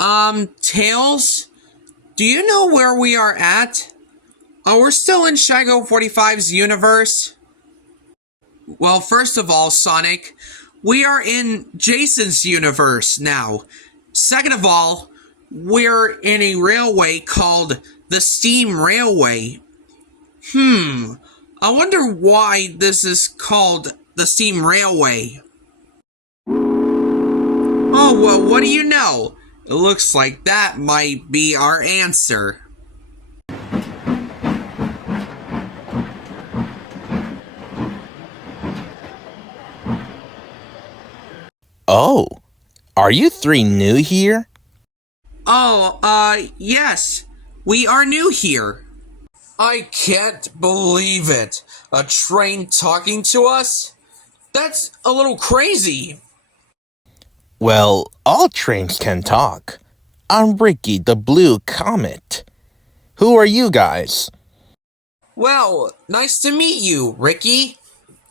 Tails, do you know where we are at? We're still in Shago 45's universe. Well, first of all, Sonic, we are in Jason's universe now. Second of all, we're in a railway called the Steam Railway. I wonder why this is called the Steam Railway. Oh, well, what do you know? It looks like that might be our answer. Oh, are you three new here? Yes. We are new here. I can't believe it. A train talking to us? That's a little crazy. Well, all trains can talk. I'm Ricky the Blue Comet. Who are you guys? Well, nice to meet you, Ricky.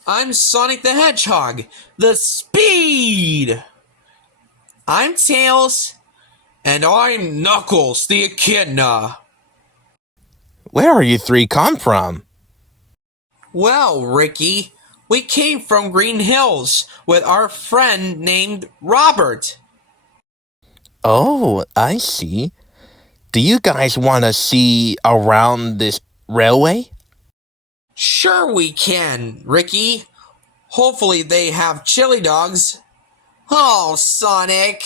I'm Sonic the Hedgehog, the Speed! I'm Tails, and I'm Knuckles the Echidna. Where are you three come from? Well, Ricky, we came from Green Hills with our friend named Robert. Oh, I see. Do you guys want to see around this railway? Sure we can, Ricky. Hopefully they have chili dogs. Oh, Sonic.